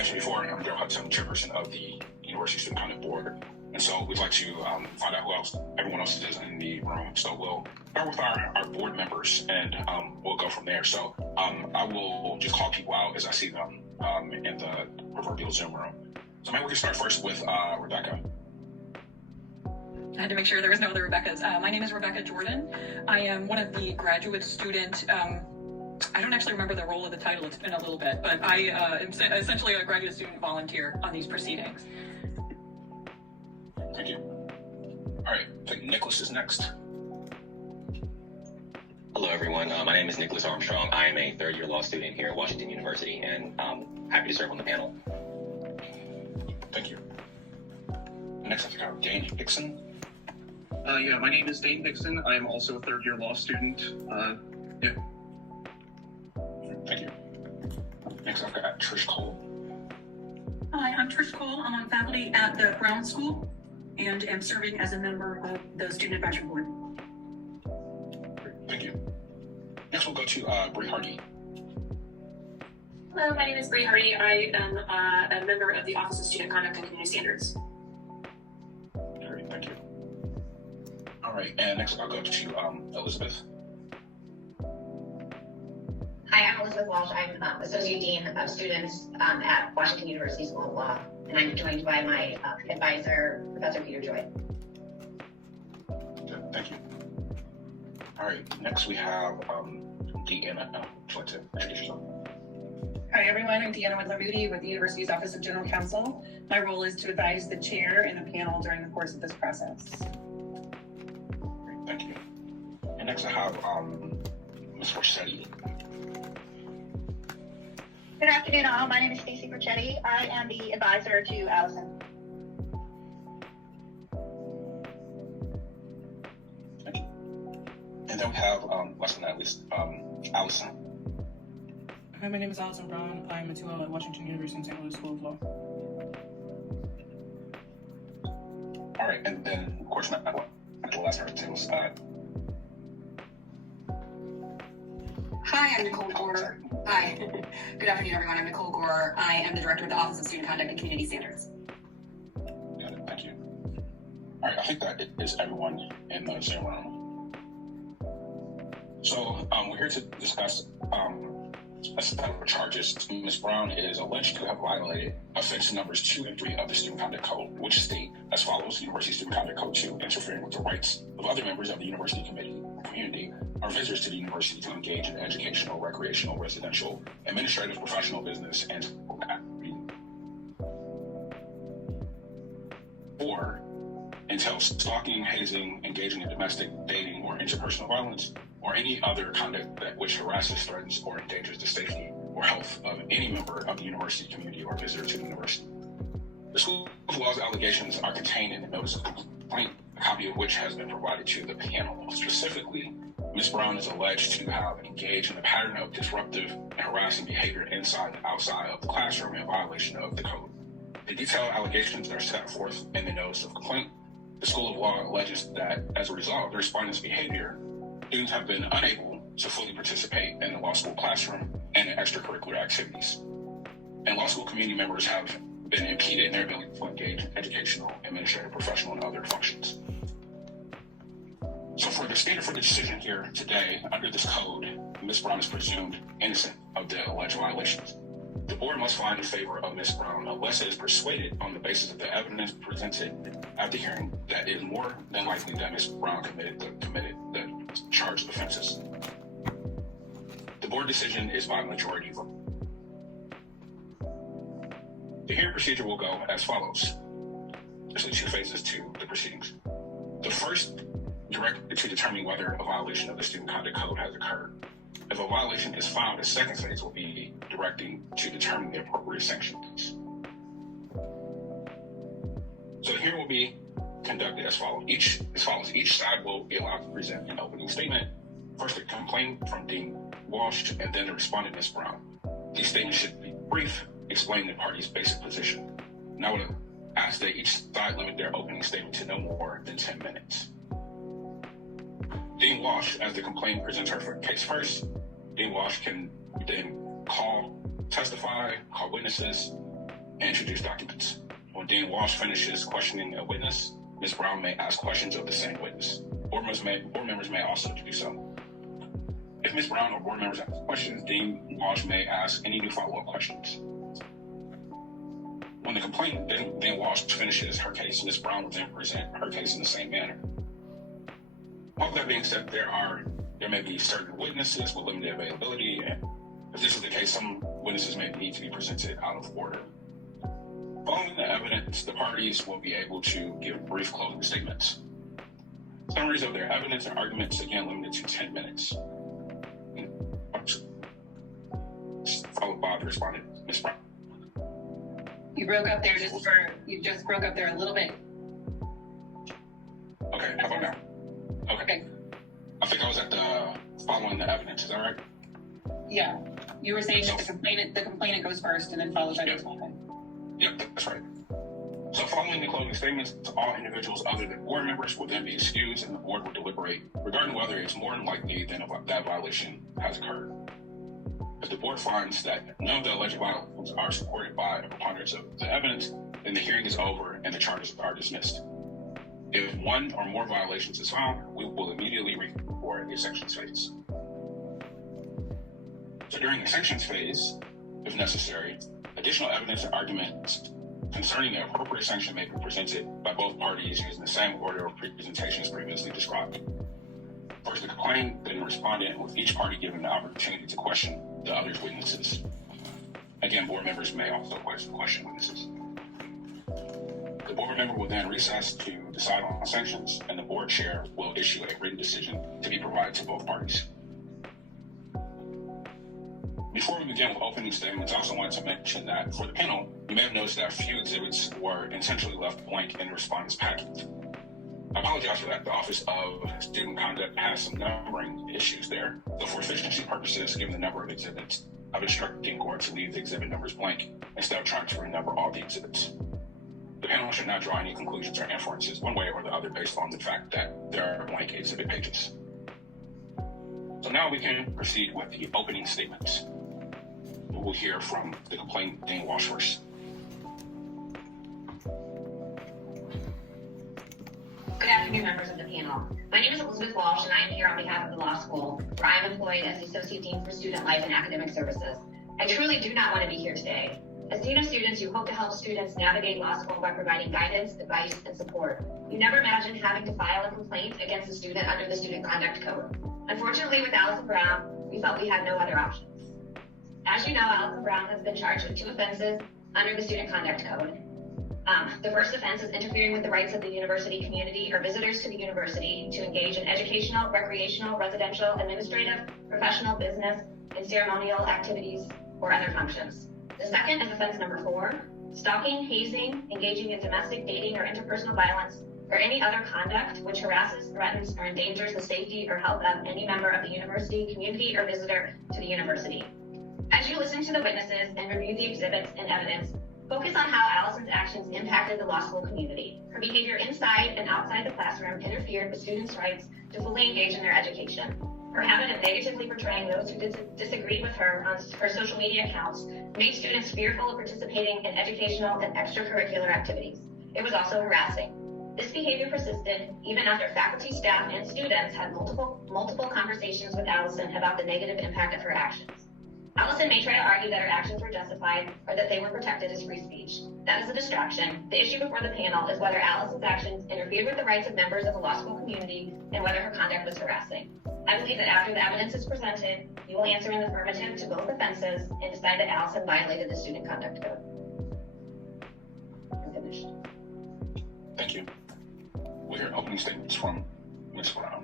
mentioned before, I'm Daryl Hudson, chairperson of the University Student Conduct Board. And so we'd like to find out who else, everyone else is in the room. So we'll start with our board members and we'll go from there. So I will just call people out as I see them in the proverbial Zoom room. So maybe we can start first with Rebecca. I had to make sure there was no other Rebeccas. My name is Rebecca Jordan. I am one of the graduate student, I don't actually remember the role of the title, it's been a little bit, but I am essentially a graduate student volunteer on these proceedings. Thank you. All right, I think Nicholas is next. Hello, everyone. My name is Nicholas Armstrong. I am a third-year law student here at Washington University, and I'm happy to serve on the panel. Thank you. Next, I think I have Dane Dixon. My name is Dane Dixon. I am also a third-year law student. Thank you. Next, I've got Trish Cole. Hi, I'm Trish Cole. I'm on faculty at the Brown School and am serving as a member of the Student Advisory Board. Great, thank you. Next, we'll go to Bree Hardy. Hello, my name is Bree Hardy. I am a member of the Office of Student Conduct and Community Standards. Great, thank you. All right, and next I'll go to Elizabeth. Hi, I'm Elizabeth Walsh. I'm Associate Dean of Students at Washington University School of Law, and I'm joined by my advisor, Professor Peter Joy. Good, thank you. All right, next we have Deanna. Would you like to introduce yourself? Hi everyone, I'm Deanna Woodler-Moody with the University's Office of General Counsel. My role is to advise the chair and the panel during the course of this process. Great, thank you. And next I have Ms. Forsetti. Good afternoon all, my name is Stacey Perchetti. I am the advisor to Allison. Thank you. And then we have, last but not least, Allison. Hi, my name is Allison Brown. I'm a 2L at Washington University in St. Louis School of Law. All right, and then, of course, not the last person was Hi, I'm Nicole Gore. Hi. Good afternoon, everyone. I'm Nicole Gore. I am the director of the Office of Student Conduct and Community Standards. Got it. Thank you. All right, I think that is everyone in the Zoom room. So we're here to discuss a set of charges. Ms. Brown is alleged to have violated offense numbers 2 and 3 of the Student Conduct Code, which state as follows: University Student Conduct Code 2, interfering with the rights of other members of the university community or visitors to the university to engage in educational, recreational, residential, administrative, professional, business, and activity. 4, entails stalking, hazing, engaging in domestic, dating, or interpersonal violence, or any other conduct that which harasses, threatens, or endangers the safety or health of any member of the university community or visitor to the university. The School of Law's allegations are contained in the notice of complaint, a copy of which has been provided to the panel. Specifically, Ms. Brown is alleged to have engaged in a pattern of disruptive and harassing behavior inside and outside of the classroom in violation of the code. The detailed allegations are set forth in the notice of complaint. The School of Law alleges that as a result of the respondent's behavior, students have been unable to fully participate in the law school classroom and in extracurricular activities. And law school community members have been impeded in their ability to engage in educational, administrative, professional, and other functions. So for the standard for the decision here today, under this code, Ms. Brown is presumed innocent of the alleged violations. The board must find in favor of Ms. Brown unless it is persuaded on the basis of the evidence presented at the hearing that it is more than likely that Ms. Brown committed the charged offenses. The board decision is by majority vote. The hearing procedure will go as follows. There's 2 phases to the proceedings. The first, directed to determine whether a violation of the Student Conduct Code has occurred. If a violation is found, the second phase will be directing to determine the appropriate sanctions. So the hearing will be conducted as follows. Each side will be allowed to present an opening statement. First, a complaint from Dean Walsh, and then the respondent, Ms. Brown. These statements should be brief, explain the party's basic position. And I would ask that each side limit their opening statement to no more than 10 minutes. Dean Walsh, as the complainant presents her case first, Dean Walsh can then testify, call witnesses, and introduce documents. When Dean Walsh finishes questioning a witness, Ms. Brown may ask questions of the same witness. Board members may also do so. If Ms. Brown or board members ask questions, Dean Walsh may ask any new follow-up questions. When the complainant, Dean Walsh, finishes her case, Ms. Brown will then present her case in the same manner. All that being said, there may be certain witnesses with limited availability, and if this is the case, some witnesses may need to be presented out of order. Following the evidence, the parties will be able to give brief closing statements. Summaries of their evidence and arguments, again, limited to 10 minutes. Followed by the respondent, Ms. Brown. You broke up there you just broke up there a little bit. Okay, how about now? Okay. I think I was at the following the evidence, is that right? Yeah. You were saying that the complainant goes first and then followed by the respondent. Yep, that's right. So following the closing statements, all individuals other than board members will then be excused and the board will deliberate regarding whether it's more than likely than that violation has occurred. If the board finds that none of the alleged violations are supported by a preponderance of the evidence, then the hearing is over and the charges are dismissed. If one or more violations is found, we will immediately record the sanctions phase. So during the sanctions phase, if necessary, additional evidence and arguments concerning the appropriate sanction may be presented by both parties using the same order of presentation as previously described. First, the complainant, then the respondent, with each party given the opportunity to question the other's witnesses. Again, board members may also question witnesses. The board member will then recess to decide on sanctions, and the board chair will issue a written decision to be provided to both parties. Before we begin with opening statements, I also wanted to mention that for the panel, you may have noticed that a few exhibits were intentionally left blank in the respondent's packet. I apologize for that. The Office of Student Conduct has some numbering issues there. So for efficiency purposes, given the number of exhibits, I've instructed Dean Gore to leave the exhibit numbers blank instead of trying to renumber all the exhibits. The panel should not draw any conclusions or inferences one way or the other based on the fact that there are blank exhibit pages. So now we can proceed with the opening statements. We will hear from the complainant, Dean Walsh, first. Good afternoon, members of the panel. My name is Elizabeth Walsh, and I am here on behalf of the law school, where I am employed as the Associate Dean for Student Life and Academic Services. I truly do not want to be here today. As Dean of Students, you hope to help students navigate law school by providing guidance, advice, and support. You never imagined having to file a complaint against a student under the Student Conduct Code. Unfortunately, with Allison Brown, we felt we had no other options. As you know, Allison Brown has been charged with 2 offenses under the Student Conduct Code. The first offense is interfering with the rights of the university community or visitors to the university to engage in educational, recreational, residential, administrative, professional, business, and ceremonial activities or other functions. The second is offense number 4, stalking, hazing, engaging in domestic, dating, or interpersonal violence, or any other conduct which harasses, threatens, or endangers the safety or health of any member of the university community or visitor to the university. As you listen to the witnesses and review the exhibits and evidence, focus on how Allison's actions impacted the law school community. Her behavior inside and outside the classroom interfered with students' rights to fully engage in their education. Her habit of negatively portraying those who disagreed with her on her social media accounts made students fearful of participating in educational and extracurricular activities. It was also harassing. This behavior persisted even after faculty, staff, and students had multiple conversations with Allison about the negative impact of her actions. Allison may try to argue that her actions were justified or that they were protected as free speech. That is a distraction. The issue before the panel is whether Allison's actions interfered with the rights of members of the law school community and whether her conduct was harassing. I believe that after the evidence is presented, you will answer in the affirmative to both offenses and decide that Allison violated the Student Conduct Code. I'm finished. Thank you. We'll hear opening statements from Ms. Brown.